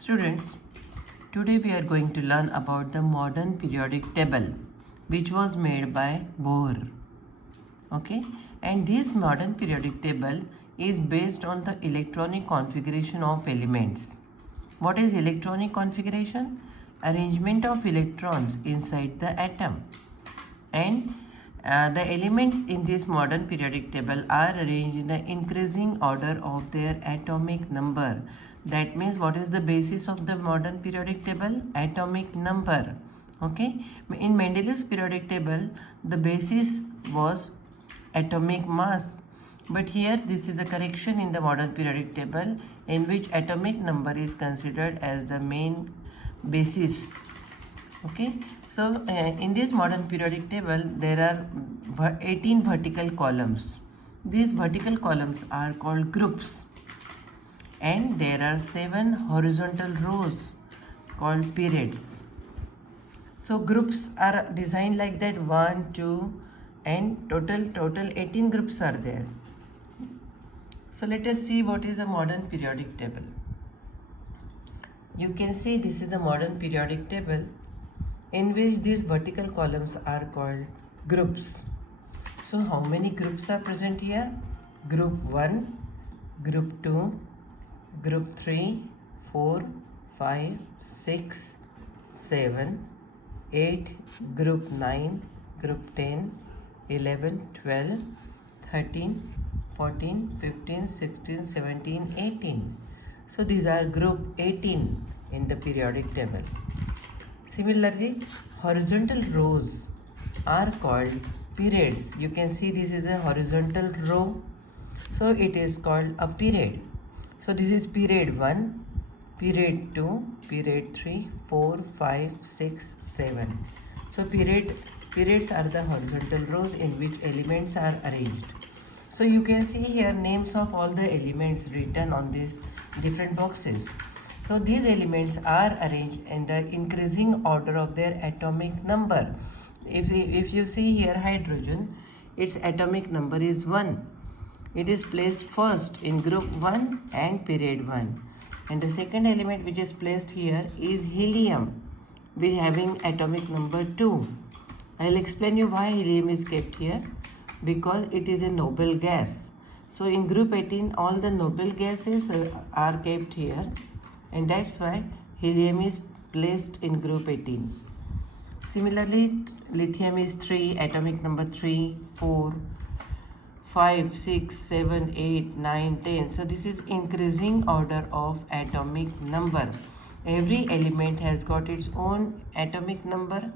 Students, today we are going to learn about the modern periodic table which was made by Bohr. Okay, and this modern periodic table is based on the electronic configuration of elements. What is electronic configuration? Arrangement of electrons inside the atom. And the elements in this modern periodic table are arranged in an increasing order of their atomic number. That means what is the basis of the modern periodic table? Atomic number. Okay. In Mendeleev's periodic table, the basis was atomic mass. But here this is a correction in the modern periodic table in which atomic number is considered as the main basis. Okay, so in this modern periodic table there are 18 vertical columns. These vertical columns are called groups, and there are 7 horizontal rows called periods. So groups are designed like that, 1, 2, and total 18 groups are there. So let us see what is a modern periodic table. You can see this is a modern periodic table in which these vertical columns are called groups. So how many groups are present here? Group 1, Group 2, Group 3, 4, 5, 6, 7, 8, Group 9, Group 10, 11, 12, 13, 14, 15, 16, 17, 18. So these are group 18 in the periodic table. Similarly, horizontal rows are called periods. You can see this is a horizontal row. So it is called a period. So this is period 1, period 2, period 3, 4, 5, 6, 7. So periods are the horizontal rows in which elements are arranged. So you can see here names of all the elements written on these different boxes. So these elements are arranged in the increasing order of their atomic number. If you see here hydrogen, its atomic number is 1. It is placed first in group 1 and period 1. And the second element which is placed here is helium, which having atomic number 2. I will explain you why helium is kept here. Because it is a noble gas. So in group 18 all the noble gases are kept here, and that's why helium is placed in group 18. Similarly, lithium is 3, atomic number 3, 4, 5, 6, 7, 8, 9, 10. So this is increasing order of atomic number. Every element has got its own atomic number.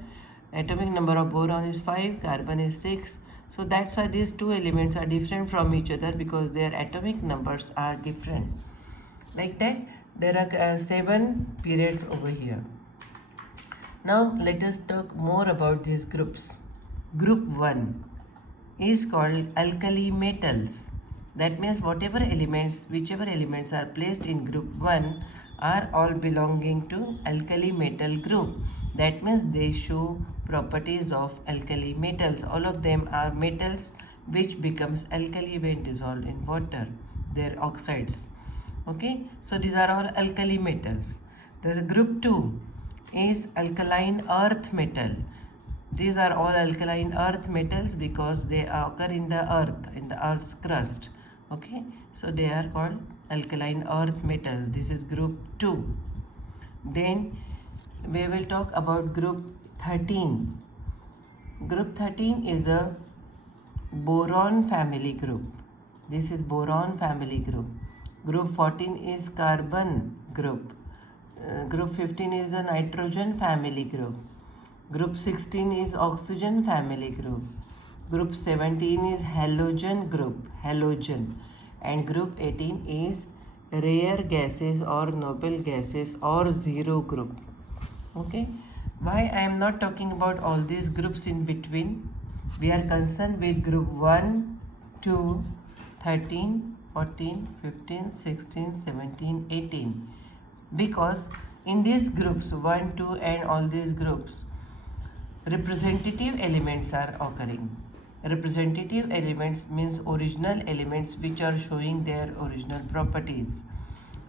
Atomic number of boron is 5, carbon is 6. So that's why these two elements are different from each other, because their atomic numbers are different. Like that, there are 7 periods over here. Now let us talk more about these groups. Group 1 is called alkali metals. That means whichever elements are placed in group 1 are all belonging to alkali metal group. That means they show properties of alkali metals. All of them are metals which becomes alkali when dissolved in water. They are oxides. Okay, so these are all alkali metals. The group 2 is alkaline earth metal. These are all alkaline earth metals because they occur in the earth's crust. Okay, so they are called alkaline earth metals. This is group 2. Then we will talk about group 13. Group 13 is a boron family group. This is boron family group. Group 14 is carbon group. Group 15 is a nitrogen family group. Group 16 is oxygen family group. Group 17 is halogen group, halogen. And group 18 is rare gases or noble gases or zero group. Okay, why I am not talking about all these groups in between? We are concerned with group 1, 2, 13, 14, 15, 16, 17, 18. Because in these groups 1, 2 and all these groups, representative elements are occurring. Representative elements means original elements which are showing their original properties.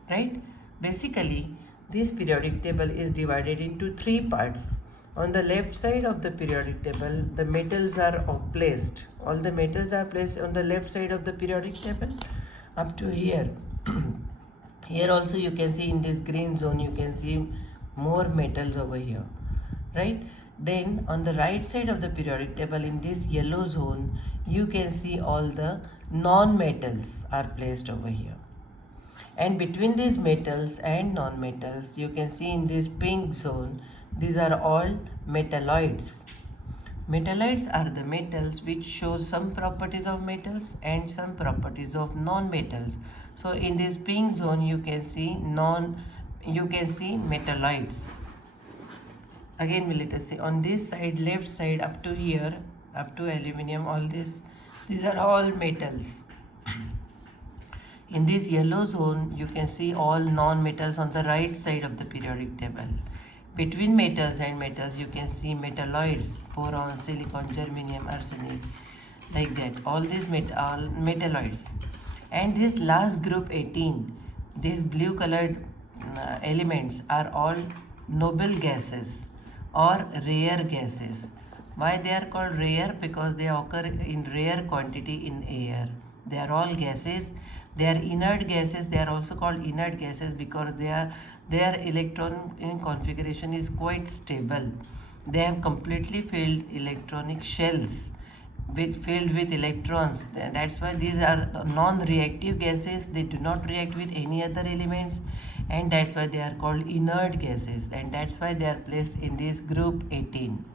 Right? Basically, this periodic table is divided into three parts. On the left side of the periodic table, the metals are placed. All the metals are placed on the left side of the periodic table up to here. Here also you can see in this green zone, you can see more metals over here, right? Then on the right side of the periodic table in this yellow zone, you can see all the non-metals are placed over here. And between these metals and non-metals, you can see in this pink zone, these are all metalloids. Metalloids are the metals which show some properties of metals and some properties of non-metals. So in this pink zone, you can see metalloids. Again, let us say on this side, left side up to here, up to aluminum, all this, these are all metals. In this yellow zone, you can see all non-metals on the right side of the periodic table. Between metals and metals, you can see metalloids, boron, silicon, germanium, arsenic, like that. All these metalloids. And this last group 18, these blue colored elements are all noble gases or rare gases. Why they are called rare? Because they occur in rare quantity in air. They are all gases. They are inert gases. They are also called inert gases because their electron configuration is quite stable. They have completely filled electronic shells filled with electrons. That's why these are non-reactive gases. They do not react with any other elements, and that's why they are called inert gases, and that's why they are placed in this group 18.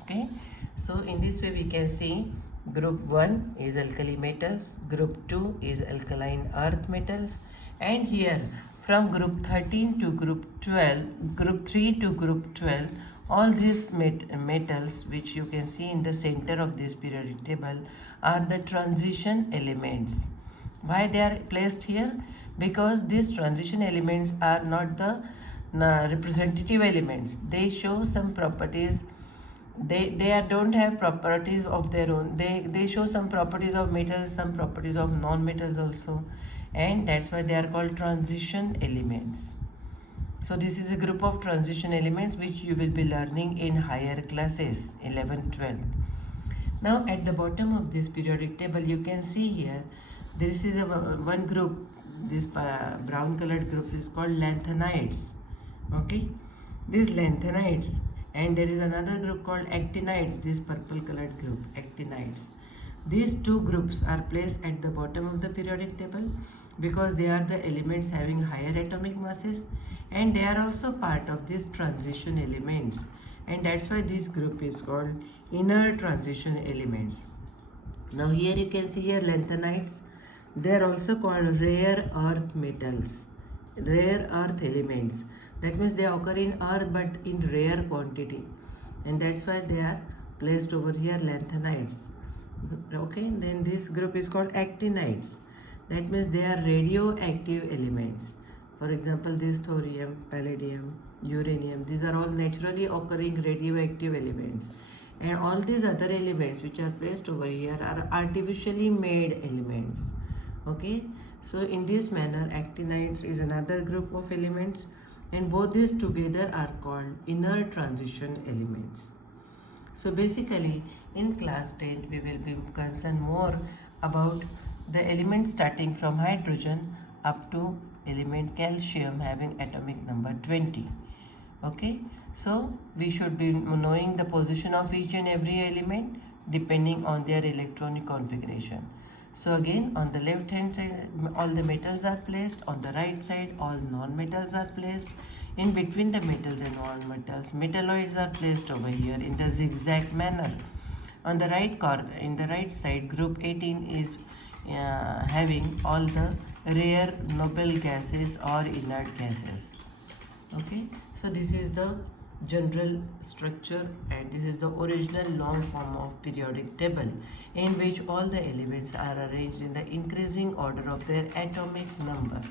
Okay, so in this way we can see group 1 is alkali metals, group 2 is alkaline earth metals, and here from group 13 to group 12, group 3 to group 12, all these metals which you can see in the center of this periodic table are the transition elements. Why they are placed here? Because these transition elements are not the representative elements. They show some properties. They don't have properties of their own. They show some properties of metals, some properties of non-metals also, and that's why they are called transition elements. So this is a group of transition elements which you will be learning in higher classes, 11th, 12th. Now at the bottom of this periodic table, you can see here, this is one group, this brown colored groups is called lanthanides. Okay, these lanthanides, and there is another group called actinides, this purple colored group, actinides. These two groups are placed at the bottom of the periodic table because they are the elements having higher atomic masses, and they are also part of these transition elements, and that's why this group is called inner transition elements. Now here you can see here lanthanides. They are also called rare earth metals, rare earth elements. That means they occur in earth but in rare quantity, and that's why they are placed over here, lanthanides. Okay, then this group is called actinides. That means they are radioactive elements. For example, this thorium, palladium, uranium, these are all naturally occurring radioactive elements. And all these other elements which are placed over here are artificially made elements. Okay, so in this manner, actinides is another group of elements, and both these together are called inner transition elements. So basically in class 10 we will be concerned more about the elements starting from hydrogen up to element calcium having atomic number 20. Okay, so we should be knowing the position of each and every element depending on their electronic configuration. So again, on the left hand side all the metals are placed, on the right side all non-metals are placed. In between the metals and non-metals, metalloids are placed over here in the zigzag manner. On the right in the right side, group 18 is having all the rare noble gases or inert gases. Okay, so this is the general structure, and this is the original long form of periodic table in which all the elements are arranged in the increasing order of their atomic number.